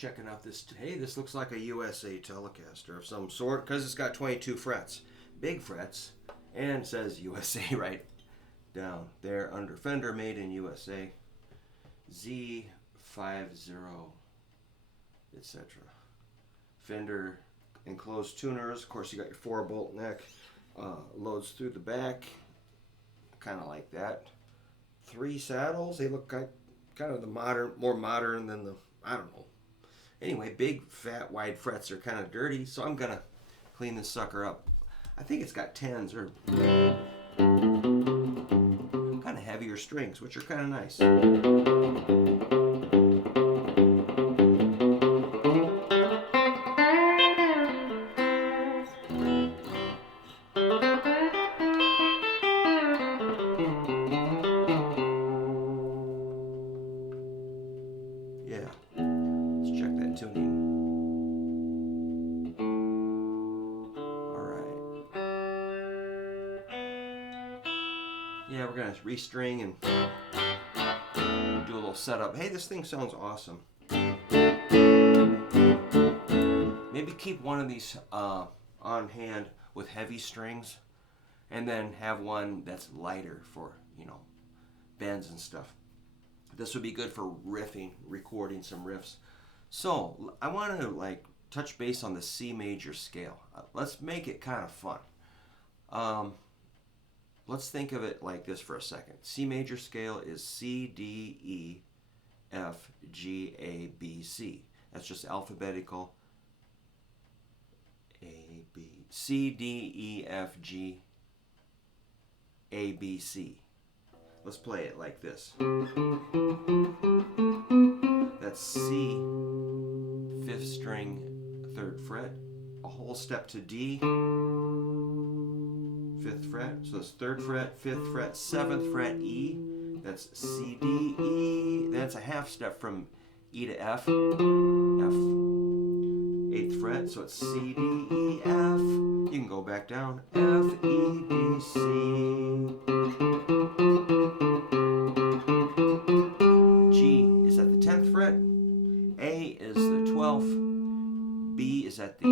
checking out this. Hey, this looks like a USA Telecaster of some sort because it's got 22 frets, big frets, and says USA right down there under Fender, made in USA, Z50, etc. Fender enclosed tuners. Of course, you got your 4-bolt neck. Loads through the back, kind of like that. 3 saddles. They look like kind of the modern, more modern than the, I don't know. Anyway, big, fat, wide frets are kind of dirty, so I'm gonna clean this sucker up. I think it's got 10s or kind of heavier strings, which are kind of nice. Yeah, let's check that tuning. All right. Yeah, we're gonna restring and do a little setup. Hey, this thing sounds awesome. Maybe keep one of these on hand with heavy strings, and then have one that's lighter for, you know, bends and stuff. This would be good for riffing, recording some riffs. So I want to like touch base on the C major scale. Let's make it kind of fun. Let's think of it like this for a second. C major scale is C, D, E, F, G, A, B, C. That's just alphabetical. A, B, C, D, E, F, G, A, B, C. Let's play it like this. That's C, 5th string, 3rd fret, a whole step to D, 5th fret, so that's 3rd fret, 5th fret, 7th fret, E, that's C, D, E, that's a half step from E to F, 8th fret, so it's C, D, E, F, you can go back down, F, E, D, C, A is the 12th, B is at the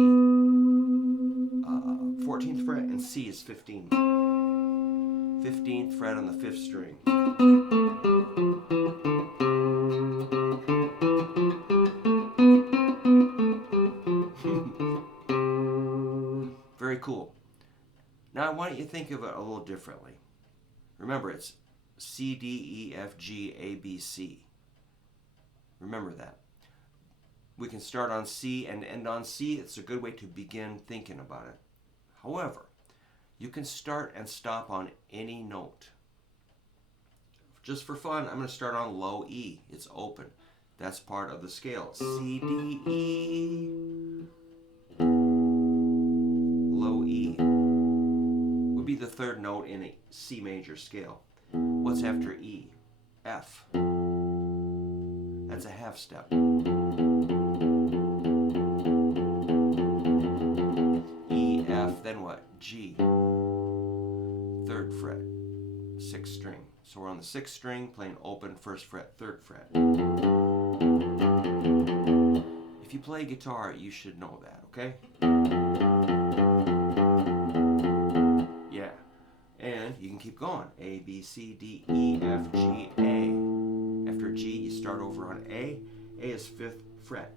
14th fret, and C is 15th. 15th fret on the 5th string. Very cool. Now I want you to think of it a little differently. Remember, it's C, D, E, F, G, A, B, C. Remember that. We can start on C and end on C. It's a good way to begin thinking about it. However, you can start and stop on any note. Just for fun, I'm going to start on low E. It's open. That's part of the scale. C, D, E. Low E would be the 3rd note in a C major scale. What's after E? F. That's a half step. E, F, then what? G. 3rd fret, 6th string. So we're on the 6th string, playing open, 1st fret, 3rd fret. If you play guitar, you should know that, okay? Yeah. And you can keep going. A, B, C, D, E, F, G, A. After G, you start over on A. A is 5th fret.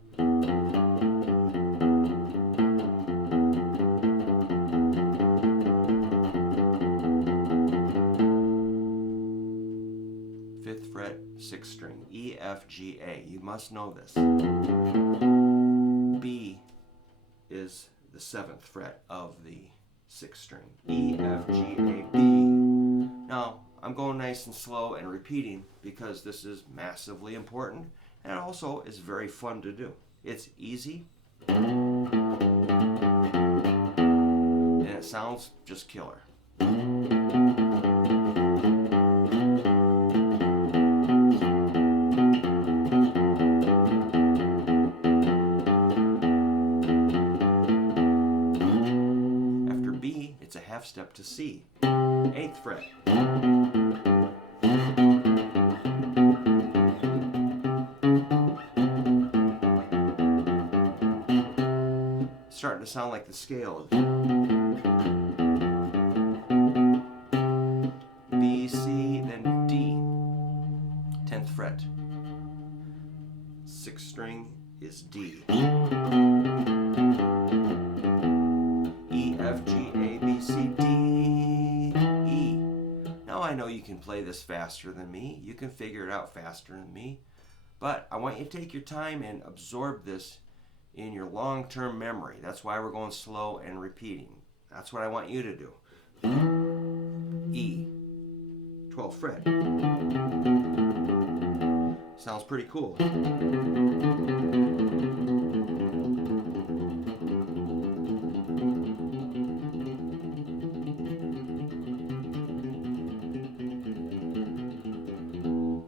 5th fret, 6th string. E, F, G, A. You must know this. B is the 7th fret of the 6th string. E, F, G, A, B. Now, I'm going nice and slow and repeating because this is massively important, and also is very fun to do. It's easy, and it sounds just killer. After B, it's a half step to C, 8th fret. starting to sound like the scale. B, C, then D. 10th fret. 6th string is D. E, F, G, A, B, C, D, E. Now I know you can play this faster than me. You can figure it out faster than me. But I want you to take your time and absorb this in your long-term memory. That's why we're going slow and repeating. That's what I want you to do. E, 12th fret. Sounds pretty cool.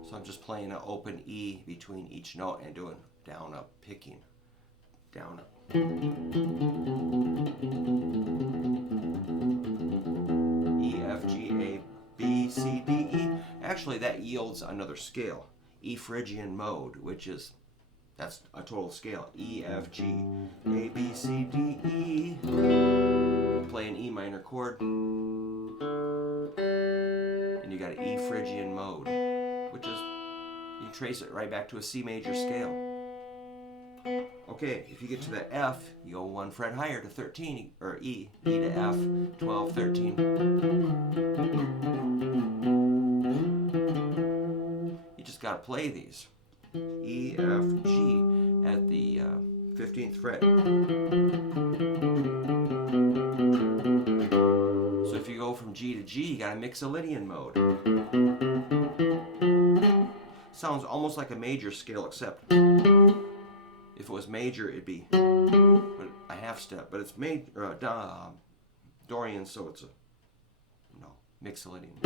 So I'm just playing an open E between each note and doing down, up, picking. Down, up. E, F, G, A, B, C, D, E. Actually, that yields another scale. E Phrygian mode, which is, that's a total scale. E, F, G, A, B, C, D, E. Play an E minor chord. And you got an E Phrygian mode, which is, you trace it right back to a C major scale. Okay, if you get to the F, you go 1 fret higher to 13, or E, E to F, 12, 13. You just got to play these. E, F, G at the 15th fret. So if you go from G to G, you got a Mixolydian mode. Sounds almost like a major scale, except if it was major, it'd be a half step, but it's major, Dorian, so it's a, no, Mixolydian.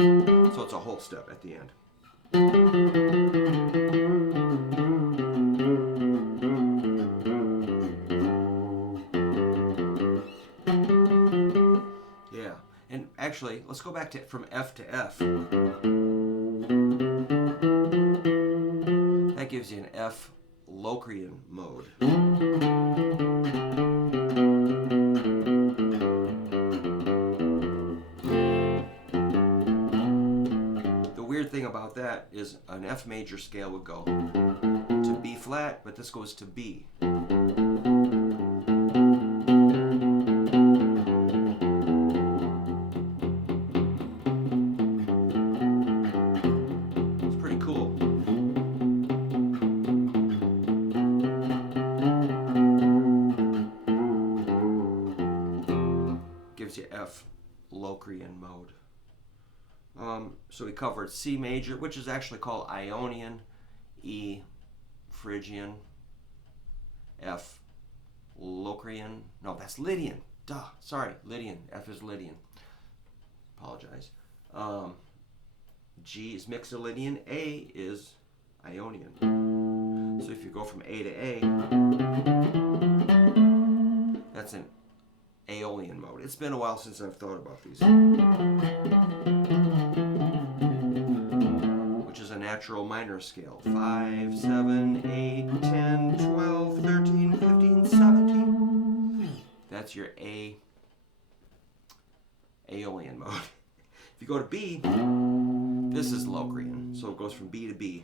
So it's a whole step at the end. Yeah, and actually, let's go back to from F to F. That gives you an F Locrian mode. The weird thing about that is an F major scale would go to B flat, but this goes to B. It's pretty cool. Gives you F Locrian mode. So we covered C major, which is actually called Ionian, E Phrygian, F Locrian. No, that's Lydian. Duh. Sorry, Lydian. F is Lydian. Apologize. G is Mixolydian. A is Ionian. So if you go from A to A, that's an Aeolian mode. It's been a while since I've thought about these. Which is a natural minor scale. 5, 7, 8, 10, 12, 13, 15, 17. That's your Aeolian mode. If you go to B, this is Locrian. So it goes from B to B.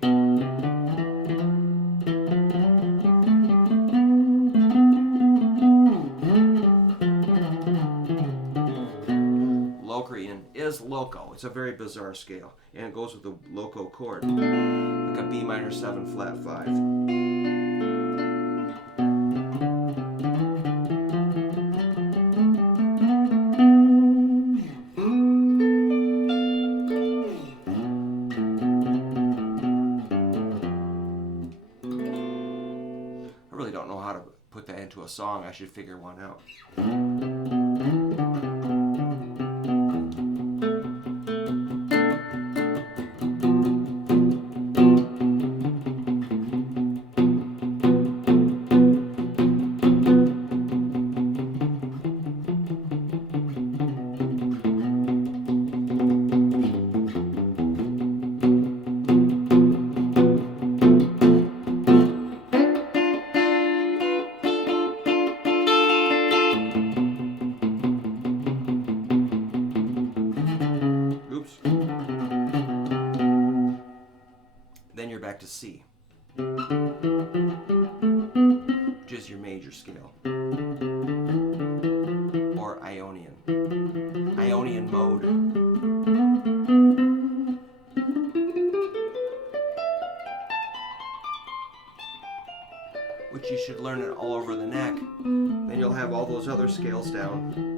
Locrian is loco. It's a very bizarre scale, and it goes with the loco chord, like a B minor 7 flat 5. I really don't know how to put that into a song. I should figure one out. back to C, which is your major scale, or Ionian mode. Which you should learn it all over the neck. Then you'll have all those other scales down.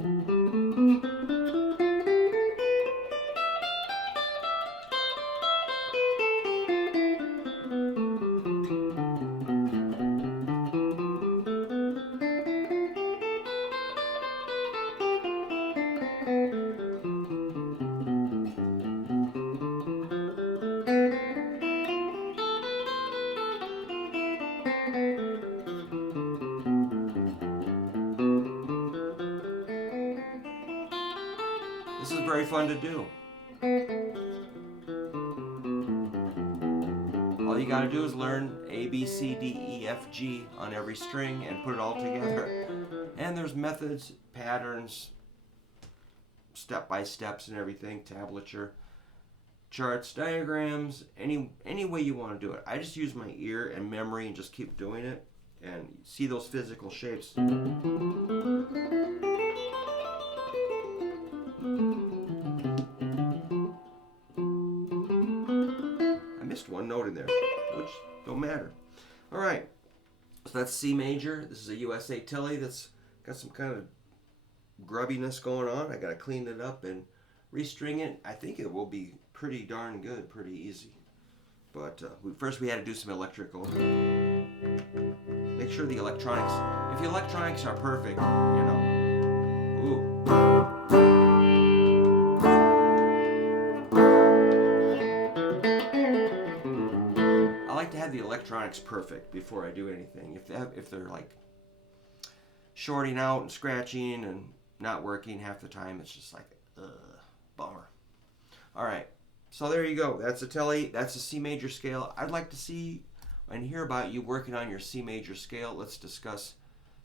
This is very fun to do. All you gotta do is learn A, B, C, D, E, F, G on every string and put it all together. And there's methods, patterns, step-by-steps and everything, tablature, charts, diagrams, any way you want to do it. I just use my ear and memory and just keep doing it and see those physical shapes. One note in there, which don't matter. All right, so that's C major. This is a USA Tele that's got some kind of grubbiness going on. I got to clean it up and restring it. I think it will be pretty darn good, pretty easy. But first we had to do some electrical. Make sure the electronics, if the electronics are perfect, you know. Ooh. To have the electronics perfect before I do anything. If they're like shorting out and scratching and not working half the time, it's just like bummer. All right, so there you go. That's a Tele. That's a C major scale. I'd like to see and hear about you working on your C major scale. Let's discuss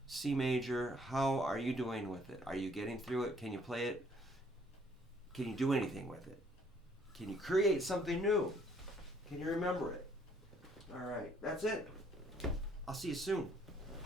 C major. How are you doing with it? Are you getting through it? Can you play it? Can you do anything with it? Can you create something new? Can you remember it? All right, that's it. I'll see you soon.